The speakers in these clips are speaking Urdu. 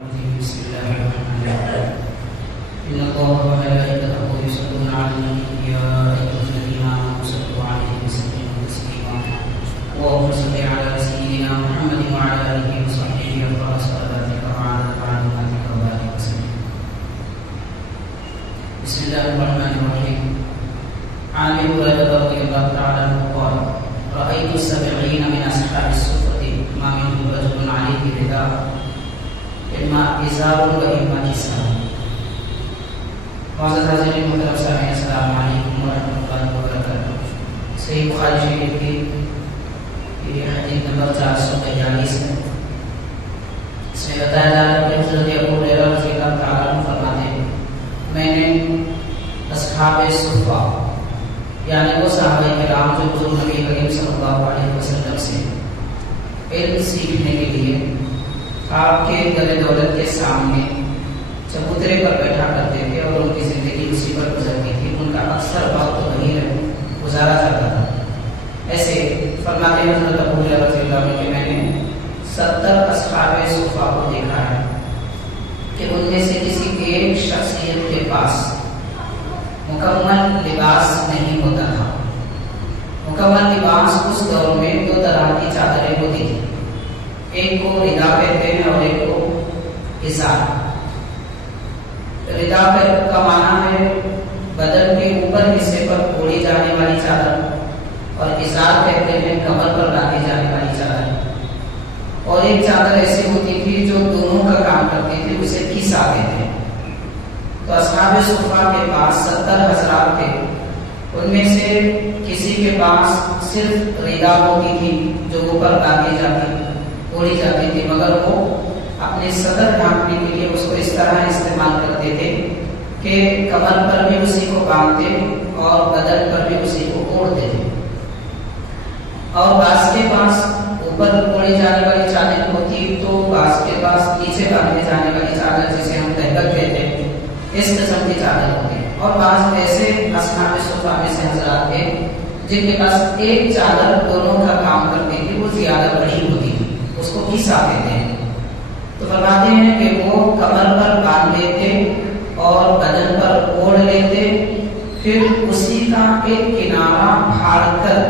بسم الله الرحمن الرحيم إن الله وملائكته يصلون على النبي يا أيها الذين آمنوا صلوا عليه وسلموا تسليما اللهم صل على سيدنا محمد وعلى آله وصحبه أفضل صلاتك وعلى معلوماتك وبارك وسلم. بسم الله الرحمن الرحيم. عن أبي هريرة رضي الله تعالى عنه قال رأيت 70 من أصحاب الصفة ما منهم رجل عليه رداء اما ازار و اما کساء. معزز حاضرین محترم سامعین السلام علیکم ورحمۃ اللہ وبرکاتہ. صحیح بخاری شریف کی یہ حدیث نمبر 443 ہے. اس میں بتایا جا رہا ہے کہ حضرت ابو ہریرہ رضی اللہ تعالیٰ عنہ فرماتے ہیں میں نے اصحاب صفہ یعنی وہ صحابہ کرام جو حضور نبی کریم صلی اللہ علیہ وسلم سے علم سیکھنے کے لیے آپ کے در دولت کے سامنے چبوترے پر بیٹھا کرتے تھے اور ان کی زندگی اسی پر گزرتی تھی. ان کا اکثر وقت وہیں گزارا جاتا تھا. ایسے فرماتے ہیں حضرت ابو ہریرہ رضی اللہ عنہ کہ میں نے 70 اصحاب صفہ کو دیکھا ہے کہ ان میں سے کسی ایک شخصیت کے پاس مکمل لباس نہیں ہوتا تھا. مکمل لباس اس دور میں 2 طرح کی چادریں ہوتی تھیں. ایک کو ردا کہتے ہیں اور ایک کو ازار. ردا کا معنی ہے بدن کے اوپر حصے پر اوڑھی جانے والی چادر اور ازار کہتے ہیں کمر پر لاگی جانے والی چادر. اور ایک چادر ایسی ہوتی تھی جو دونوں کا کام کرتی تھی, اسے کسا کہتے ہیں. تو اصحاب صفہ کے پاس 70 حضرات تھے. ان میں سے کسی کے پاس صرف ردا ہوتی تھی جو اوپر لاگی جاتی اوڑھی جاتی تھی, مگر وہ اپنے صدر ڈھانپنے کے لیے اس کو اس طرح استعمال کرتے تھے کہ کمر پر بھی اسی کو باندھتے اور بدن پر بھی اسی کو اوڑھتے تھے. اور بعض کے پاس اوپر اوڑھی جانے والی چادر ہوتی تو بعض کے پاس نیچے باندھے جانے والی چادر جسے ہم تہبت کہتے ہیں اس قسم کی چادر ہوتی ہے. اور بعض ایسے اصحاب صفہ میں سے حضرات تھے جن کے پاس ایک چادر دونوں کا کام کرتی تھی, وہ زیادہ بڑی ہوتی تھی, اس کو کسا کہتے ہیں. تو فرماتے ہیں کہ وہ کمر پر باندھ لیتے اور بدن پر اوڑھ لیتے, پھر اسی کا ایک کنارہ پھاڑ کر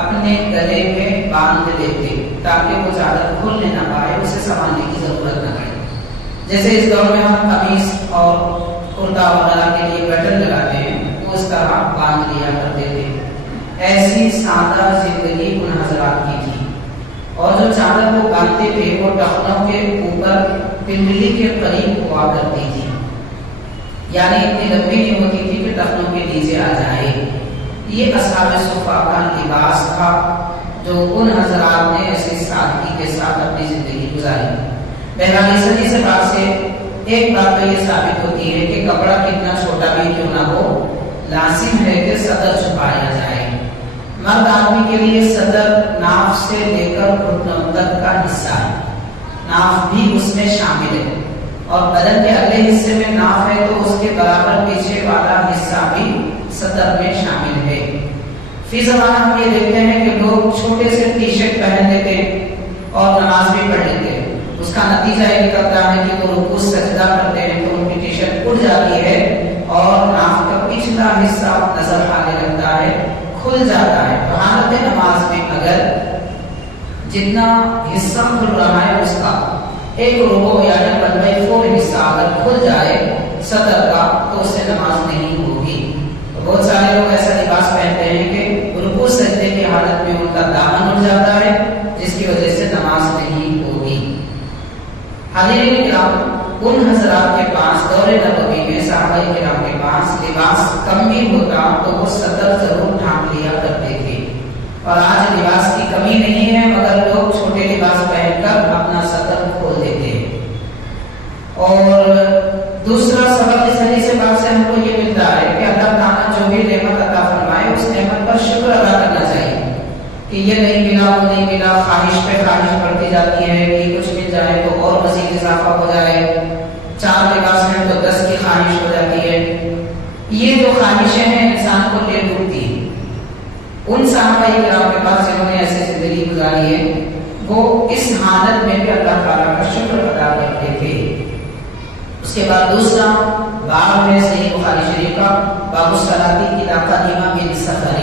اپنے گلے میں باندھ لیتے تاکہ وہ چادر کھولنے نہ پائے, اسے سنبھالنے کی ضرورت نہ پڑے. جیسے اس دور میں ہم قمیص اور کرتا وغیرہ کے لیے بٹن لگاتے ہیں وہ اس طرح باندھ لیا کرتے تھے. ایسی سادہ زندگی ان حضرات کی تھی. اور جو چادر وہ باندھتے تھے وہ ٹخنوں کے اوپر پنڈلی کے قریب ہوا کرتی تھی, یعنی اتنی لمبی نہیں ہوتی تھی کہ ٹخنوں کے نیچے آ جائے. یہ اصحاب صفہ کا لباس تھا جو ان حضرات نے ایسی سادگی کے ساتھ اپنی زندگی گزاری. بہرحال اس حدیث سے بات سے ایک بات تو یہ ثابت ہوتی ہے کہ کپڑا کتنا چھوٹا بھی کیوں نہ ہو لازم ہے کہ صدر چھپایا جائے. مرد آدمی کے لیے صدر ناف سے لے کر گھٹنوں تک کا حصہ ہے, ناف بھی اس میں شامل ہے, اور بدن کے اگلے حصے میں ناف ہے تو اس کے برابر پیچھے والا حصہ بھی صدر میں شامل ہے. فی زمانہ ہم یہ دیکھتے ہیں کہ لوگ چھوٹے سے ٹی شرٹ پہن لیتے اور نماز بھی پڑھ لیتے. اس کا نتیجہ یہ نکلتا ہے کہ وہ رکوع سجدہ کرتے ہیں تو ان کی ٹی شرٹ اڑ جاتی ہے اور ناف کا پچھلا حصہ نظر آنے لگتا ہے, کھل جاتا ہے. تو حالت نماز میں اگر جتنا حصہ کھل رہا ہے اس کا ایک ربع یعنی 1/4 حصہ اگر کھل جائے صدر کا تو اس سے نماز نہیں ہوگی. تو بہت سارے لوگ ایسا لباس پہنتے ہیں کہ رکوع سجدے کی حالت میں ان کا دامن اڑ جاتا ہے جس کی وجہ سے نماز نہیں ہوگی. حاضرین کرام, ان حضرات کے پاس دور نبوی میں صحابہ کرام کے پاس لباس کم بھی ہوتا تو وہ صدر ضرور ڈھانپ لیا کرتے تھے. اور آج لباس کی کمی نہیں ہے مگر لوگ چھوٹے لباس پہن کر اپنا صدر کھول دیتے ہیں. اور دوسرا سبب اس حدیث سے بات سے ہم کو یہ ملتا ہے کہ اللہ تعالیٰ جو بھی نعمت عطا فرمائے اس نعمت پر شکر ادا کرنا چاہیے کہ یہ نہیں ملا وہ نہیں ملا, خواہش پہ خواہش بڑھتی جاتی ہے کہ کچھ مل جائے تو اور مزید اضافہ ہو جائے, 4 لباس ہیں تو 10 کی خواہش ہو جاتی ہے. یہ جو خواہشیں ہیں انسان کو لے ڈوبتی ہیں. ان صحابہ کرام کے پاس جنہوں نے ایسی زندگی گزاری ہے وہ اس حالت میں بھی اللہ تعالیٰ کا شکر ادا کرتے تھے اس کے بعد دوسرا باب ہے صحیح بخاری شریف کا، باب الصلاۃ اذا قدم من السفر،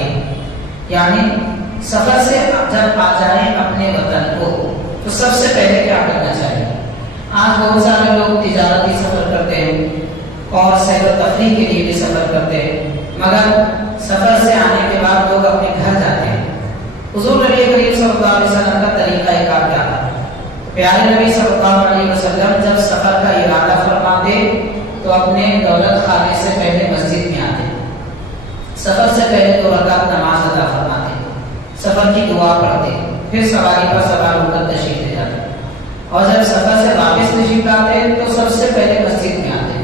یعنی سفر سے جب آ جائیں اپنے وطن کو تو سب سے پہلے کیا کرنا چاہیے۔ آج بہت سارے لوگ تجارتی سفر کرتے ہیں اور سیر و تفریح کے لیے بھی سفر کرتے ہیں، مگر سفر سے آنے کے بعد لوگ اپنے گھر جاتے ہیں۔ حضور نبی کریم صلی اللہ علیہ وسلم کا طریقہ کار کیا تھا؟ پیارے نبی صلی اللہ علیہ وسلم جب سفر کا ارادہ فرماتے تو اپنے دولت خانے سے پہلے مسجد میں آتے، سفر سے پہلے 2 رکعت نماز ادا فرماتے، سفر کی دعا پڑھتے، پھر سواری پر سوار ہو کر تشریف لے جاتے، اور جب سفر سے واپس تشریف لاتے تو سب سے پہلے مسجد میں آتے،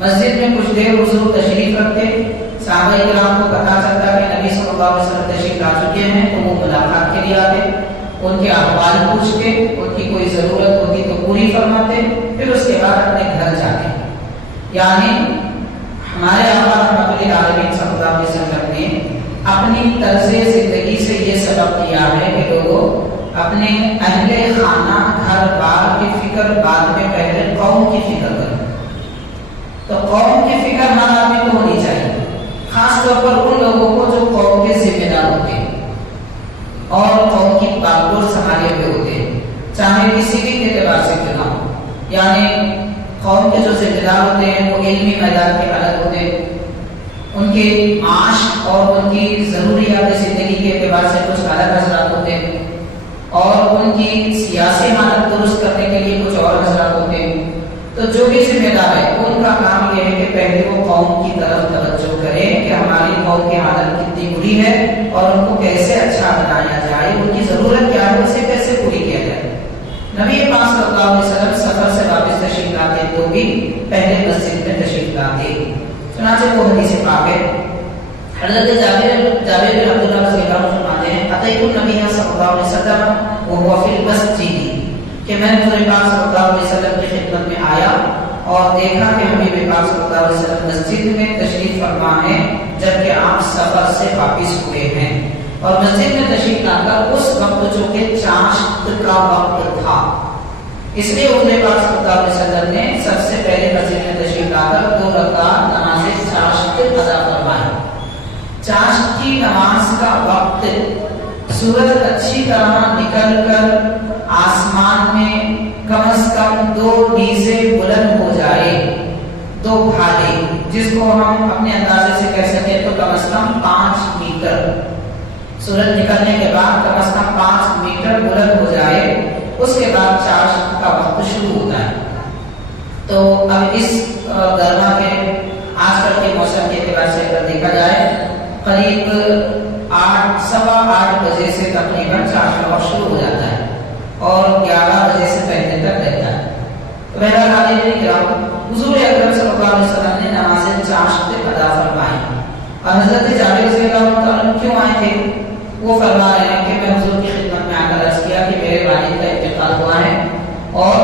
مسجد میں کچھ دیر حضور تشریف رکھتے، صحابہ کرام کو پتہ چلتا کہ نبی صلی اللہ علیہ وسلم تشریف لا چکے ہیں تو وہ ملاقات کے لیے آتے، ان کے احوال پوچھتے، ان کی کوئی ضرورت ہوتی تو پوری فرماتے، پھر اس کے بعد اپنے گھر جاتے۔ یعنی ہمارے آقا رحمۃ للعالمین صلی اللہ علیہ وسلم نے اپنی طرز زندگی سے یہ سبق دیا ہے کہ لوگوں اپنے اہل خانہ گھر بار کی فکر بعد میں پہلے قوم کی فکر کریں۔ تو قوم کی فکر ہر آدمی کو ہونی چاہیے، خاص طور پر ان لوگوں کو جو قوم کے ذمہ دار ہوتے ہیں اور قوم کی باگڈور سنبھالے ہوئے ہوتے ہیں، چاہے کسی بھی اعتبار سے کیوں نہ ہو۔ یعنی قوم کے جو ذمہ دار ہوتے ہیں وہ علمی میدان کے الگ ہوتے ہیں، ان کے معاش اور ان کی ضروریات زندگی کے اعتبار سے کچھ الگ حضرات ہوتے ہیں، اور ان کی سیاسی حالت درست کرنے کے لیے کچھ اور حضرات ہوتے ہیں۔ تو جو بھی ذمہ دار ہے ان کا کام یہ ہے کہ پہلے وہ قوم کی طرف توجہ کریں کہ ہماری قوم کی حالت کتنی بری ہے اور ان کو کیسے اچھا بنایا جائے، ان کی ضرورت کیا ہے، اسے کیسے پوری کیا جائے۔ نبی پاک صلی اللہ علیہ وسلم سفر سے واپس تشریف لاتے تو بھی پہلے مسجد میں تشریف لاتے، چنانچہ وہ حدیث پاک ہے، حضرت جابر بن عبداللہ رضی اللہ عنہ فرماتے ہیں اتیت النبی صلی اللہ علیہ وسلم وهو فی المسجد، کہ میں حضور پاک صلی اللہ علیہ وسلم کی خدمت میں آیا اور دیکھا کہ حبیب پاک صلی اللہ علیہ وسلم مسجد میں تشریف فرما ہے جبکہ آپ سفر سے واپس ہوئے ہیں، اور مسجد میں تشریف لا کر اس وقت جو کہ چاشت کا وقت تھا، اس لیے حضور پاک صلی اللہ علیہ وسلم نے سب سے پہلے مسجد میں تشریف لا کر 2 رکعت نماز چاشت ادا فرمائی۔ چاشت کی نماز کا وقت سورج اچھی طرح نکل کر آسمان میں کم از کم 2 نیزے بلند ہو جائے، 2 بھالے، جس کو ہم اپنے اندازے سے کہہ سکتے تو کم از کم 5 میٹر، سورج نکلنے کے بعد کم از کم 5 میٹر بلند ہو جائے، اس کے بعد چاشت کا وقت شروع ہوتا ہے۔ تو اب اس گرما کے آج کل کے موسم کے اعتبار سے اگر دیکھا جائے قریب 8:15 بجے سے تقریباً چاشت کا وقت شروع ہو جاتا ہے اور 11 بجے سے پہلے تک رہتا ہے۔ تو بہرحال حضور اکرم صلی اللہ علیہ وسلم نے نماز چاشت ادا فرمائی، اور حضرت جابر رضی اللہ عنہ کیوں آئے تھے؟ وہ فرما رہے ہیں کہ میں حضور کی خدمت میں آ کر عرض کیا کہ میرے والد کا انتقال ہوا ہے اور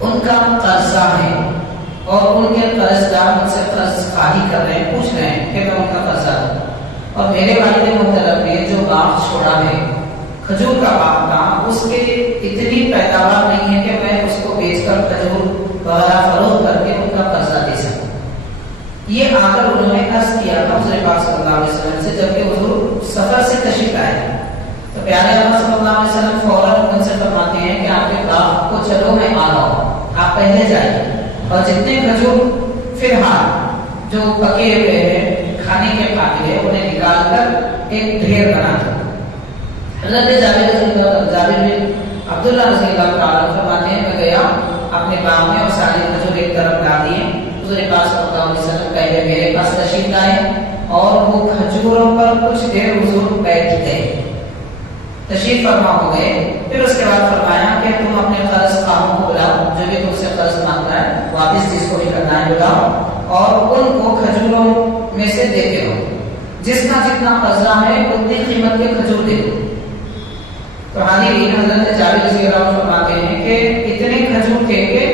ان کا قرضہ ہے، اور ان کے قرض دار مجھ سے قرض خواہی کر رہے ہیں، پوچھ رہے ہیں کہ میں ان کا قرضہ دوں، اور میرے والد محترم نے جو باغ چھوڑا ہے کھجور کا باغ تھا، اس کے اتنی پیداوار نہیں ہے کہ میں اس کو بیچ کر کھجور وغیرہ فروخت کر کے ان کا قرضہ دے سکوں۔ یہ آ کر انہوں نے عرض کیا تھا حضور پاک صلی اللہ علیہ وسلم سے جبکہ حضور سفر سے تشریف آئے تھے۔ تو پیارے آقا صلی اللہ علیہ وسلم فوراً ان سے فرماتے ہیں کہ آپ کے باغ کو چلو میں آ رہا ہوں، آپ پہلے جائیں، اور جتنے کھجور فی الحال جو پکے ہوئے ہیں کھانے کے قابل ہے انہیں نکال کر ایک ڈھیر بنا دو۔ حضرت جابر بن عبداللہ رضی اللہ عنہ فرماتے ہیں میں گیا اپنے باغ میں اور سارے کھجور ایک طرف لا دیے، حضور پاک صلی اللہ علیہ وسلم پہلے میرے پاس تشریف لائے اور وہ کھجوروں پر کچھ دیر حضور بیٹھ گئے، تشریف فرما ہو گئے، پھر اس کے بعد فرمایا کہ تم اپنے قرض خواہوں کو بلاؤ، جو بھی تم سے قرض مانگتا ہے واپس جس کو بھی کرنا ہے بلاؤ، اور ان کو کھجوروں میں سے دیتے ہو، جس کا جتنا قرضہ ہے اتنی قیمت کے کھجور دے دو۔ تو حاضرین حضرت جابر رضی اللہ عنہ فرماتے ہیں کہ اتنے کھجور تھے کہ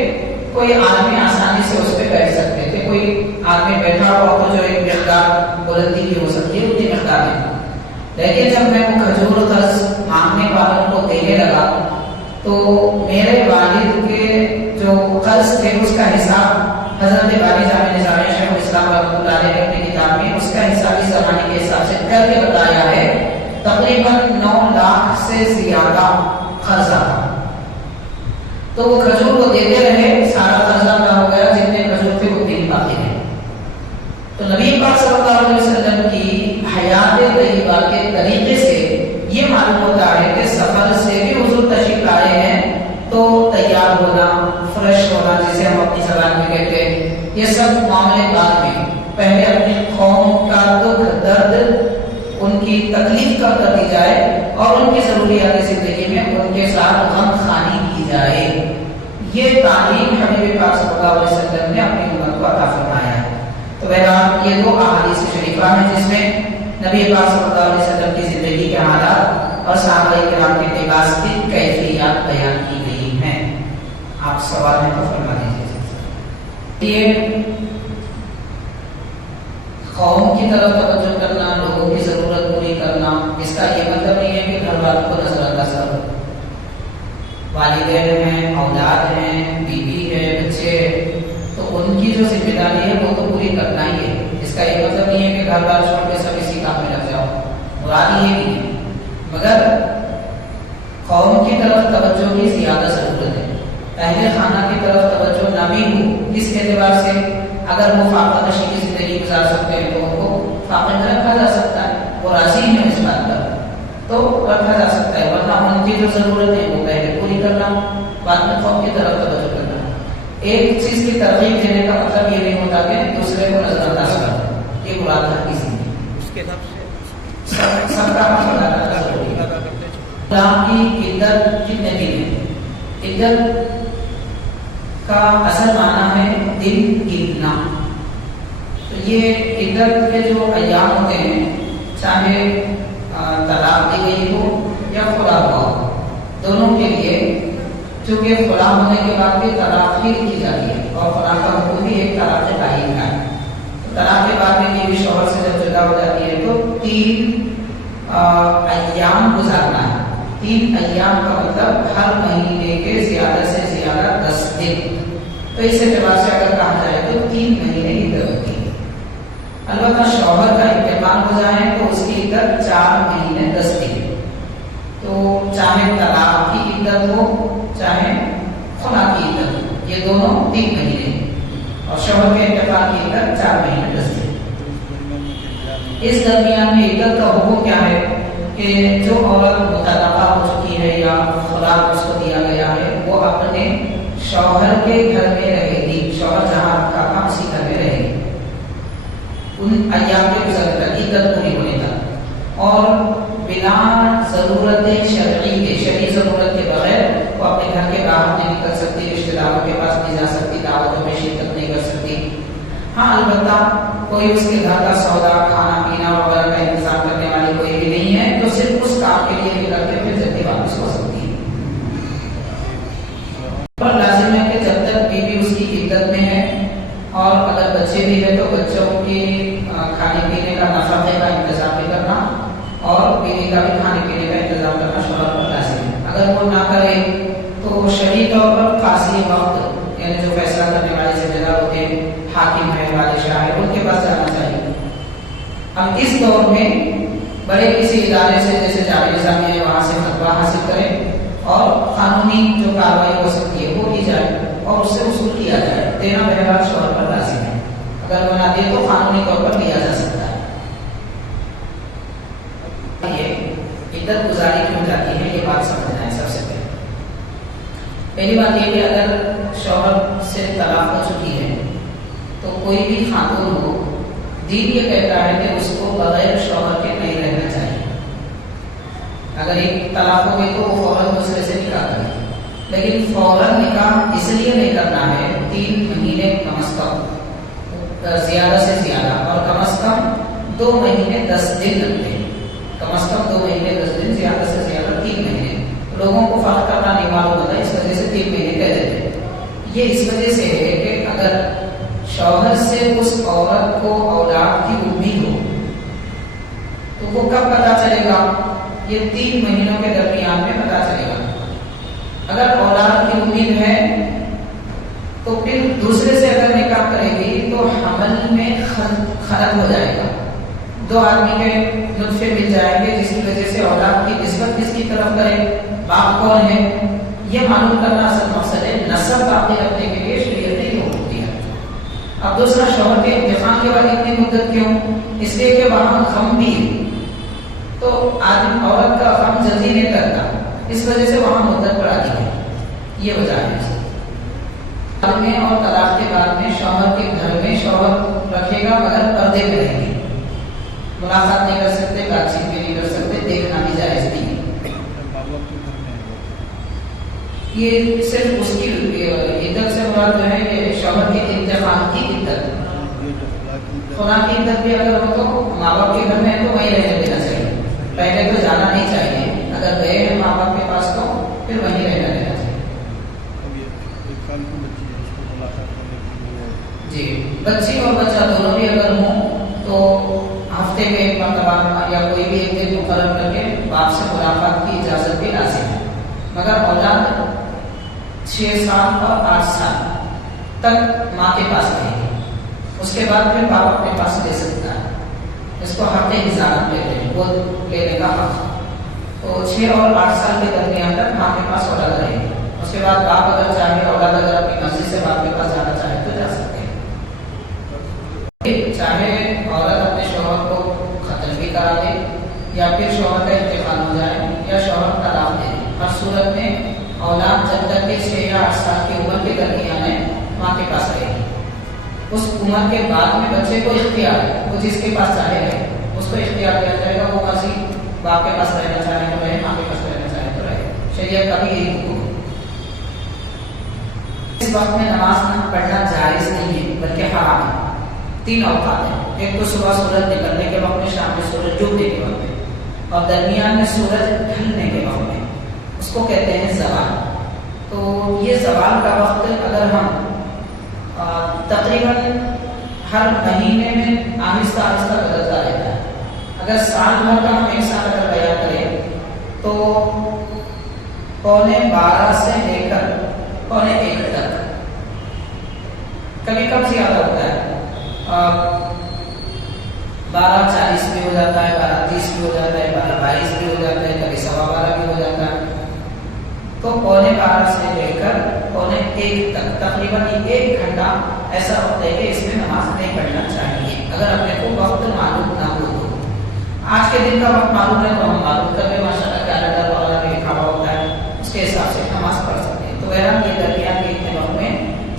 کوئی آدمی آسانی سے اس پہ بیٹھ سکتے تھے، کوئی آدمی بیٹھا ہوا تو جو ایک مقدار بلندی کی ہو سکتی ہے اتنی مقدار میں، لیکن جب میں وہ کھجور قرض مانگنے والوں کو دینے لگا تو میرے والد کے جو قرض تھے اس کا حساب حضرت باری جامع نظامیہ شیخ الاسلام رحمۃ اللہ علیہ نے اپنی کتاب میں اس کا حساب اس زمانے کے حساب سے کر کے بتایا ہے، تقریباً 9 لاکھ سے زیادہ قرضہ تھا۔ تو وہ کھجور کو دیتے رہے، سارا قرضہ ادا ہو گیا، جتنے کھجور تھے وہ تین باقی رہے۔ تو نبی پاک صلی اللہ علیہ وسلم کی حیات طیبہ کے طریقے سے یہ معلوم ہوتا ہے کہ سفر سے بھی حضور تشریف لائے ہیں تو تیار ہونا، فریش ہونا، جسے ہم اپنی زبان میں کہتے ہیں، یہ سب معاملے بعد میں، پہلے اپنی قوم کا دکھ درد، ان کی تکلیف کم کر دی جائے اور ان کی ضروریات زندگی میں ان کے ساتھ غم خوانی کی جائے۔ یہ تعلیم حبیب پاک صلی اللہ علیہ وسلم نے اپنی امت کو عطا فرمایا ہے۔ تو بہرحال یہ 2 احادیث شریفہ ہیں جس میں نبی پاک صلی اللہ علیہ وسلم کی زندگی کے حالات اور صحابہ کرام کے لباس کی کیفیات بیان کی گئی ہیں۔ آپ سوال ہے تو فرما دیجیے۔ یہ قوم کی طرف توجہ کرنا، لوگوں کی ضرورت پوری کرنا، اس کا یہ مطلب نہیں ہے کہ گھر والوں کو نظر انداز کرو۔ والدین ہیں، اولاد ہیں، بیوی ہے، بچے، تو ان کی جو ذمہ داری ہے وہ تو پوری کرنا ہی ہے۔ اس کا یہ مطلب نہیں ہے کہ گھر بار چھوڑ کے سب اسی کام میں لگ جاؤ، مراد یہ نہیں ہے، مگر قوم کی طرف توجہ کی زیادہ ضرورت ہے۔ اہل خانہ کی طرف توجہ نہ بھی ہو، اس اعتبار سے اگر وہ فاقہ کشی کی زندگی گزار سکتے ہیں تو ان کو فاقہ میں رکھا جا سکتا ہے، وہ راضی ہیں اس بات پر تو رکھا جا سکتا ہے، ورنہ ان کی جو ضرورت ہے وہ پہلے پوری کرنا، بعد میں قوم کی طرف توجہ کرنا۔ ایک چیز کی ترغیب دینے کا مطلب یہ نہیں ہوتا کہ دوسرے کو نظر انداز کرنا، یہ مراد ہے کسی اس کے حساب سے سب کا مطلب ادا ضروری ہے۔ اسلام کی عدت کتنے دن ہے؟ عدت کا اصل معنی ہے دن گننا۔ تو یہ عدت کے جو ایام ہوتے ہیں، چاہے طلاق دی گئی ہو یا خلا ہوا ہو، دونوں کے لیے چونکہ خلا ہونے کے بعد بھی طلاق ہی لکھی جاتی ہے اور خلا کا حکم بھی ایک طلاق تعین کا ہے۔ طلاق کے بعد میں بیوی شوہر سے جب جدا ہو جاتی ہے تو 3 ایام گزارنا ہے۔ 3 ایام کا مطلب ہر مہینے کے زیادہ سے زیادہ 10 دن۔ تو اس اعتبار سے اگر کہا جائے تو 3 مہینے کی عدت ہوتی ہے۔ البتہ شوہر کا انتقال ہو جائے تو اس کی عدت 4 مہینے 10 دن۔ تو چاہے طلاق کی عدت ہو چاہے خلا کی عدت ہو، یہ دونوں 3 مہینے، اور شوہر کے انتقال کی عدت 4 مہینے 10 دن۔ اس درمیان میں عدت کا حکم کیا ہے کہ جو عورت مطلقہ ہو چکی ہے یا خلا اس کو دیا گیا ہے وہ اپنے شوہر کے گھر میں رہے گی، شوہر جہاں رکھا تھا اسی گھر میں رہے گی ان ایام کے گزرنے تک، عدت پوری ہونے تک، اور بنا ضرورت شرعی کے، شرعی ضرورت کے بغیر وہ اپنے گھر کے باہر نہیں نکل سکتی، رشتہ داروں کے پاس نہیں جا سکتی، دعوتوں میں شرکت نہیں کر سکتی۔ ہاں البتہ کوئی اس کے گھر کا سودا، کھانا پینا وغیرہ کا انتظام کرنے والی کوئی بھی نہیں ہے تو صرف اس کام کے لیے نکل کے پھر جلدی واپس ہو سکتی ہے۔ پر لازم ہے کہ جب تک بیوی اس کی عدت میں ہے، اور اگر بچے بھی ہیں تو بچوں کی کھانے پینے کا نفقے کا انتظام بھی کرنا اور بیوی کا بھی کھانے پینے کا انتظام کرنا شوہر پر لازم ہے۔ اگر وہ نہ کرے تو شرعی طور پر قاضی وقت، یعنی جو فیصلہ کرنے والے ذمہ دار ہوتے ہیں، حاکم ہے، بادشاہ ہے، ان کے پاس جانا چاہیے۔ ہم اس دور میں بڑے کسی ادارے سے جیسے جامع نظامیہ ہے وہاں سے فتویٰ حاصل کریں اور قانونی جو کارروائی ہو سکتی ہے وہ کی جائے اور اس سے وصول کیا جائے۔ دینا بہرحال شوہر پر لازم ہے، اگر وہ نہ دے تو قانونی طور پر لیا جا سکتا ہے۔ یہ عدت گزاری کیوں جاتی ہے یہ بات سمجھنا ہے سب سے پہلی بات یہ کہ اگر شوہر سے طلاق ہو چکی ہے تو کوئی بھی خاتون ہو، دین یہ کہتا ہے کہ اس کو بغیر شوہر کے نہیں رہنا چاہیے۔ اگر ایک طلاق ہو گئی تو وہ فوراً دوسرے سے نکاح کرے، لیکن فوراً نکاح اس لیے نہیں کرنا ہے، 3 مہینے کم از کم، زیادہ سے زیادہ، اور کم از کم 2 مہینے 10 دن لگتے ہیں، کم از کم 2 مہینے 10 دن، زیادہ سے زیادہ 3 مہینے۔ لوگوں کو فرق کرنا نہیں معلوم ہوتا، اس وجہ سے 3 مہینے کہہ دیتے ہیں۔ یہ اس وجہ سے ہے کہ اگر شوہر سے اس عورت کو اولاد کی امید ہو تو وہ کب پتا چلے گا؟ یہ 3 مہینوں کے درمیان میں پتا چلے گا۔ اگر اولاد کی امید ہے تو پھر دوسرے سے اگر نکاح کرے گی تو حمل میں خلل ہو جائے گا، دو آدمی کے نطفے مل جائیں گے جس کی وجہ سے اولاد کی نسبت کس کی طرف کرے، باپ کون ہے، یہ معلوم کرنا اصل مقصد ہے۔ نسب باقی رکھنے کے لیے شریعت نے یہ حکم دیا۔ اب دوسرا، شوہر کے انتقال کے بعد اتنی مدت کیوں؟ اس لیے کہ وہاں غم بھی ہے، تو آدمی عورت کا غم جلدی نہیں کرتا، اس وجہ سے وہاں مدت بڑھا دی ہے، یہ وجہ ہے۔ بعد میں اور طلاق کے بعد میں شوہر کے گھر میں شوہر رکھے گا مگر پردے میں رہیں گے، ملاقات نہیں کر سکتے، بات چیت بھی نہیں کر سکتے، دیکھنا بھی جائز نہیں ہے۔ یہ صرف اس کی عدت سے مراد جو ہے کہ شوہر کے انتقال کی عدت، خلا کی عدت بھی اگر ہو تو ماں باپ کے گھر میں ہے تو وہیں رہنے دینا چاہیے، پہلے تو جانا نہیں چاہیے، اگر گئے ہیں ماں باپ کے پاس تو پھر وہیں رہنا دینا چاہیے۔ جی، بچی اور بچہ دونوں بھی اگر ہوں تو ہفتے میں ایک مرتبہ یا کوئی بھی ایک دن مقرر کر کے باپ سے ملاقات کی اجازت بھی لازم ہے، مگر اولاد 6 سال اور 8 سال تک ماں کے پاس رہے گی، اس کے بعد پھر باپ اپنے پاس لے سکتا ہے، اس کو حق نظارت لیتے ہیں، وہ لینے کا حق۔ تو 6 اور 8 سال کے درمیان تک ماں کے پاس اولاد رہے گی، اس کے بعد باپ اگر چاہے، اولاد اگر اپنی مرضی سے باپ کے پاس جانا چاہے تو جا سکتے ہیں۔ چاہے عورت اپنے شوہر کو ختم بھی کرا دے یا پھر شوہر کا انتقال ہو جائے یا شوہر طلاق دے دے، ہر صورت میں اولاد جب تک کہ 6 یا 8 سال کی عمر کے درمیان ہے ماں کے پاس رہے گی۔ اس عمر کے بعد میں بچے کو اختیار ہے، وہ جس کے پاس چاہے رہے، اس کو اختیار دیا جائے گا، وہ مرضی باپ کے پاس رہنا چاہے تو رہے، ماں کے پاس رہنا چاہے تو رہے، شریعت کا بھی یہی حکم ہے۔ اس وقت میں نماز نہ پڑھنا جائز نہیں ہے بلکہ حرام ہے۔ 3 اوقات ہیں، ایک تو صبح سورج نکلنے کے وقت میں، شام میں سورج ڈوبنے کے وقت میں، اور درمیان میں سورج ڈھلنے کے وقت میں، اس کو کہتے ہیں زوال۔ تو یہ زوال کا وقت اگر ہم تقریباً ہر مہینے میں آہستہ آہستہ بدلتا رہتا ہے، اگر سال بھر کا ہم ایک ساتھ اگر بیان کریں تو 12:15 سے لے کر 1:15 تک، کبھی کم زیادہ ہوتا ہے، 12:40 بھی ہو جاتا ہے، 12:30 بھی ہو جاتا ہے، 12:22 بھی ہو جاتا ہے، کبھی 12:15 بھی ہو جاتا ہے۔ تو 12:15 سے لے کر 1:15 تک تقریباً 1 گھنٹہ ایسا ہوتا ہے کہ اس میں نماز نہیں پڑھنا چاہیے، اگر اپنے کو وقت معلوم نہ ہو تو۔ آج کے دن کا وقت معلوم ہے تو ہم معلوم کر کے ماشاء اللہ کیلنڈر وغیرہ میں لکھا ہوا ہوتا ہے، اس کے حساب سے نماز پڑھ سکتے ہیں۔ تو بہرحال یہ درمیان کے اتنے وقت میں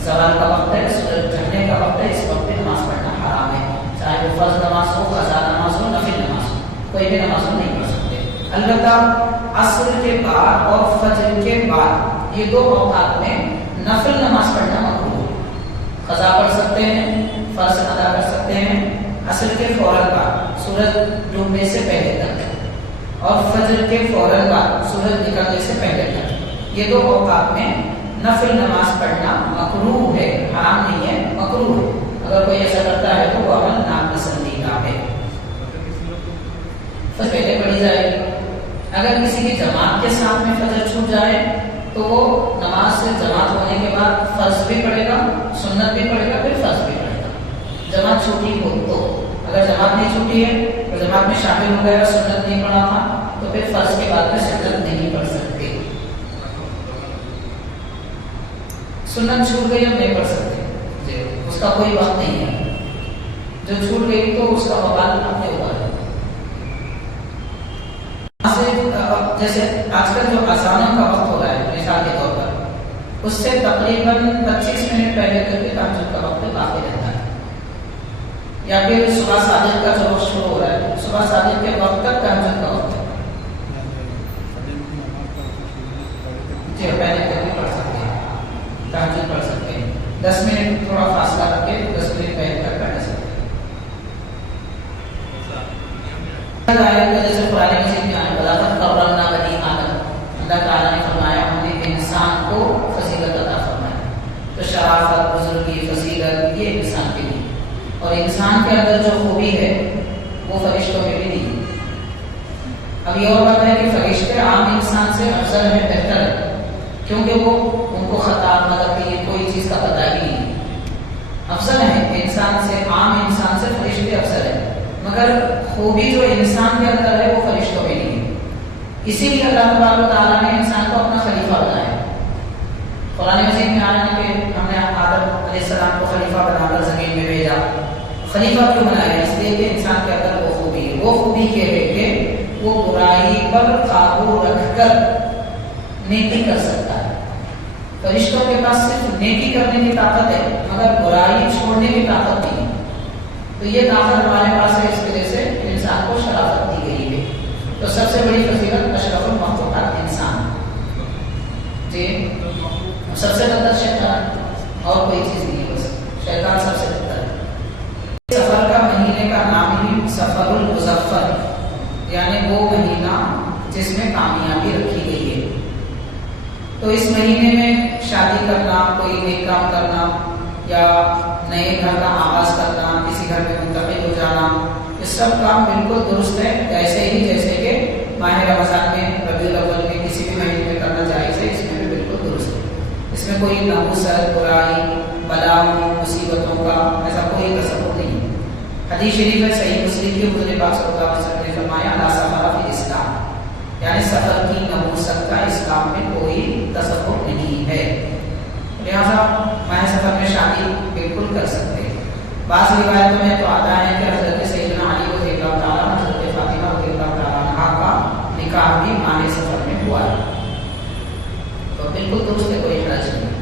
زوال کا وقت ہے، سورج ڈھلنے کا وقت ہے، اس وقت میں نماز پڑھنا حرام ہے، چاہے وہ فرض نماز ہو، قضا نماز ہو، نفل نماز ہو، کوئی بھی نماز ہو نہیں پڑھ سکتے۔ البتہ عصر کے بعد اور فجر کے بعد یہ 2 اوقات میں نفل نماز پڑھنا مکروہ ہے، قضا پڑھ سکتے ہیں، فرض ادا کر سکتے ہیں عصر کے فوراً بعد سورج ڈوبنے سے پہلے تک، اور فجر کے فوراً بعد سورج نکلنے سے پہلے تک، یہ 2 اوقات میں نفل نماز پڑھنا مکروہ ہے، حرام نہیں ہے، مکروہ ہے۔ اگر کوئی ایسا کرتا ہے تو وہ عمل ناپسندیدہ ہے، تو پہلے پڑھی جائے گی۔ اگر کسی کی جماعت کے ساتھ میں فجر چھوٹ جائے تو وہ نماز سے جماعت ہونے کے بعد فرض بھی پڑھے گا، سنت بھی پڑھے گا، پھر فرض بھی پڑھے گا، جماعت چھوٹی ہو تو۔ اگر جماعت نہیں چھوٹی ہے تو جماعت میں شامل ہو گیا، سنت نہیں پڑھا تھا تو پھر فرض کے بعد میں سنت نہیں پڑھ سکتے، سنت چھوٹ گئی ہم نہیں پڑھ سکتے، جی اس کا کوئی وقت نہیں ہے، جو چھوٹ گئی تو اس کا وبال اپنے اوپر ہے۔ جیسے آج کل جو اذانوں کا وقت ہو رہا ہے مثال کے طور پر، اس سے تقریباً 25 منٹ پہلے تک بھی تہجد کا وقت باقی رہتا ہے، یا پھر صبح صادق کا جو وقت شروع ہو رہا ہے، صبح صادق کے وقت تک تہجد کا وقت ہے، جی پہلے تک بھی پڑھ سکتے ہیں، تہجد پڑھ سکتے ہیں، 10 منٹ تھوڑا فاصلہ رکھ کے 10 منٹ پہلے تک پڑھ سکتے ہیں۔ جیسے قرآن مجید میں آئے بلاغت کرمنا بنی آدم، اللہ تعالیٰ نے فرمایا ہم نے انسان کو فضیلت عطا فرمائی، تو شرافت، بزرگی، فضیلت یہ انسان کے لیے، اور انسان کے اندر جو خوبی ہے وہ فرشتوں میں بھی نہیں ہے۔ اب یہ اور بات ہے کہ فرشتے عام انسان سے افضل ہے، بہتر ہے، کیونکہ وہ ان کو خطا غلطی کوئی چیز کا پتہ ہی نہیں افضل ہیں انسان سے، عام انسان سے فرشتے افضل ہیں، مگر خوبی جو انسان کے اندر ہے وہ فرشتوں میں نہیں ہے۔ اسی لیے اللہ تبارک و تعالیٰ نے انسان کو اپنا خلیفہ بنایا۔ قرآن مجید میں آیا کہ ہم نے آدم علیہ السلام کو خلیفہ بنا کر زمین میں بھیجا۔ خلیفہ کیوں بنایا؟ اس لیے کہ انسان کے اندر وہ خوبی ہے، وہ خوبی یہ ہے کہ وہ برائی پر قابو رکھ کر نیکی کر سکتا ہے۔ فرشتوں کے پاس صرف نیکی کرنے کی طاقت ہے مگر برائی چھوڑنے کی طاقت نہیں ہے۔ تو یہ طاقت ہمارے پاس ہے، اس وجہ سے انسان کو شرافت دی گئی ہے۔ تو سب سے بڑی فضیلت اشرف المخلوقات انسان جی، سب سے بدتر شیطان، اور کوئی چیز نہیں ہے، بس شیطان سب سے بدتر ہے۔ سفر کا مہینے کا نام ہی سفر المظفر، یعنی وہ مہینہ جس میں کامیابی رکھی گئی ہے۔ تو اس مہینے میں شادی کرنا، کوئی نیک کام کرنا یا نئے گھر کا آغاز کرنا، کسی گھر میں منتقل ہو جانا، یہ سب کام بالکل درست ہے، ایسے ہی جیسے کہ ماہ رمضان میں، ربیع الاول میں، کسی بھی مہینے میں کرنا جائز ہے، اس میں بھی بالکل درست ہے۔ اس میں کوئی نحوست، برائی، بلاؤں، مصیبتوں کا ایسا کوئی تصور نہیں ہے۔ حدیث شریف ہے صحیح مسلم کی، حضور پاک صلی اللہ علیہ وسلم نے فرمایا لا سفر فی الاسلام، یعنی سفر کی نحوست کا اسلام میں کوئی تصور نہیں ہے، لہذا ماہ سفر میں شادی بالکل کر سکتے ہیں۔ بعض روایتوں میں تو آتا ہے کہ حضرت سیدنا علی رضی اللہ تعالیٰ عنہ، حضرت فاطمہ رضی اللہ تعالیٰ عنہ کا نکاح بھی ماہ سفر میں ہوا ہے، تو بالکل درست ہے، کوئی حرج نہیں۔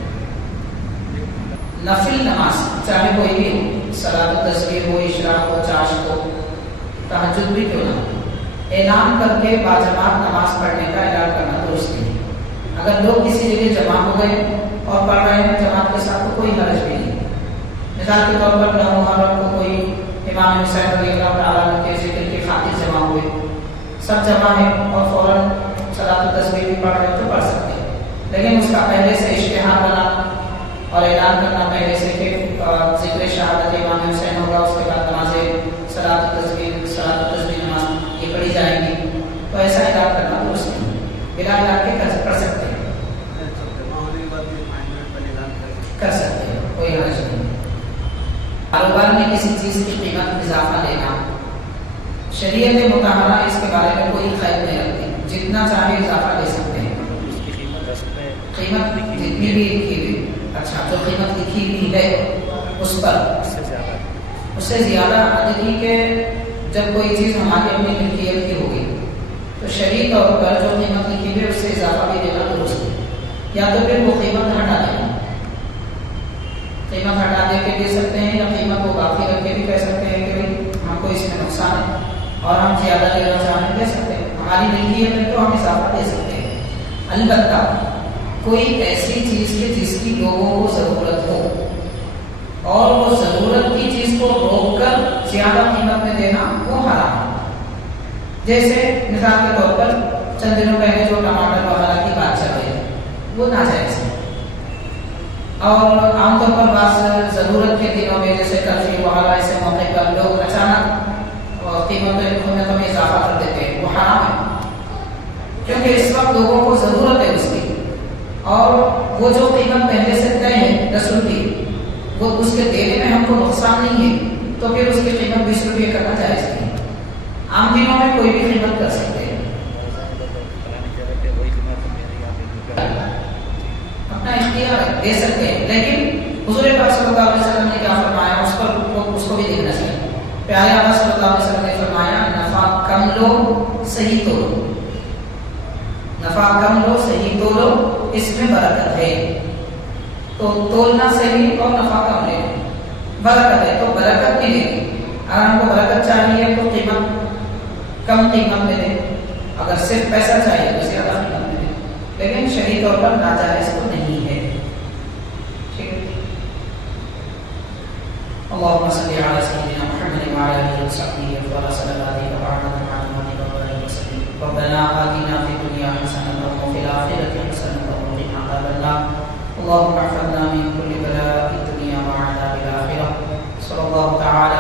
نفل نماز چاہے کوئی بھی ہو، صلاۃ التسبیح ہو، اشراق ہو، چاشت ہو، تہجد بھی کیوں نہ ہو، اعلان کر کے باجماعت نماز پڑھنے کا اعلان کرنا درست نہیں۔ اگر لوگ کسی جگہ جمع ہو گئے اور پڑھ رہے ہیں جماعت کے ساتھ تو کوئی حرج بھی نہیں۔ مثال کے طور پر 9 محرم کو کوئی امام حسین رضی اللہ تعالیٰ عنہ کے ذکر کی خاطر جمع ہوئے، سب جمع ہیں اور فوراً صلاۃ التسبیح بھی پڑھ رہے ہیں تو پڑھ سکتے ہیں، لیکن اس کا پہلے سے اشتہار بنانا اور اعلان کرنا پہلے سے کہ ذکر شہادت امام حسین ہوگا، اس کے بعد نماز صلاۃ التسبیح نماز یہ پڑھی جائے گی، تو ایسا اعلان کرنا درست نہیں، بلا اعلان کے پڑھ سکتے ہیں، کر سکتے ہیں، کوئی حرج نہیں۔ کاروبار میں کسی چیز کی قیمت اضافہ لینا، شریعت مطہرہ اس کے بارے میں کوئی قید نہیں رکھتی، جتنا چاہے اضافہ لے سکتے ہیں، قیمت جتنی بھی لکھی ہوئی، اچھا جو قیمت لکھی ہوئی ہے اس پر اس سے زیادہ دیکھیے کہ جب کوئی چیز ہماری اپنی ملکیت کی ہوگی تو شرعی طور پر جو قیمت لکھی ہوئی ہے اس سے اضافہ بھی دینا درست ہے، یا تو پھر وہ قیمت ہٹا دینا، قیمت ہٹا دے کے دے سکتے ہیں، یا قیمت کو باقی رکھ کے بھی کہہ سکتے ہیں کہ بھائی ہم کو اس میں نقصان ہے اور ہم زیادہ لینا چاہیں دے سکتے ہیں، ہماری ملکیت ہے تو ہم اضافہ دے سکتے ہیں۔ البتہ کوئی ایسی چیز ہے جس کی لوگوں کو ضرورت ہو اور وہ ضرورت کی چیز کو روک کر زیادہ قیمت میں دینا وہ حرام ہے۔ جیسے مثال کے طور پر چند دنوں پہلے جو ٹماٹر وغیرہ کی بات چل رہی ہے وہ ناجائز ہے، اور عام طور پر بعض ضرورت کے دنوں میں جیسے کرفیو وغیرہ ایسے موقع پر لوگ اچانک قیمت میں تمہیں اضافہ کر دیتے ہیں، وہ حرام ہے، کیونکہ اس وقت لوگوں کو ضرورت ہے اس کی، اور وہ جو قیمت پہلے سے طے ہے 10 روپے، وہ اس کے دینے میں ہم کو نقصان نہیں ہے، تو پھر اس کی قیمت 20 روپے کرنا جائز نہیں۔ عام دنوں میں کوئی بھی قیمت کر سکتے ہیں، اپنا اختیار دے سکتے ہیں، لیکن حضور پاک صلی اللہ علیہ وسلم نے کیا فرمایا اس کو بھی دیکھنا چاہیے۔ پیارے آقا صلی اللہ علیہ وسلم نے فرمایا نفع کم لو صحیح تولو، نفع کم لو صحیح تولو، اس میں برکت ہے، تو تولنا صحیح اور نفع کم لے، برکت ہے تو برکت ملے گی۔ اگر ہم کو برکت چاہیے تو قیمت کم قیمت میں دیں، اگر صرف پیسہ چاہیے تو زیادہ قیمت میں دیں، لیکن شرعی طور پر ناجائز تو نہیں ہے۔ ٹھیک ہے، اللهم صل على سيدنا محمد وعلى اله وصحبه افضل صلوات وبارك وسلم۔ ربنا آتنا في الدنيا حسنة وفي الآخرة حسنة وقنا عذاب النار، اللهم احفظنا من كل بلاء الدنيا وعذاب الآخرة، صلى الله تعالى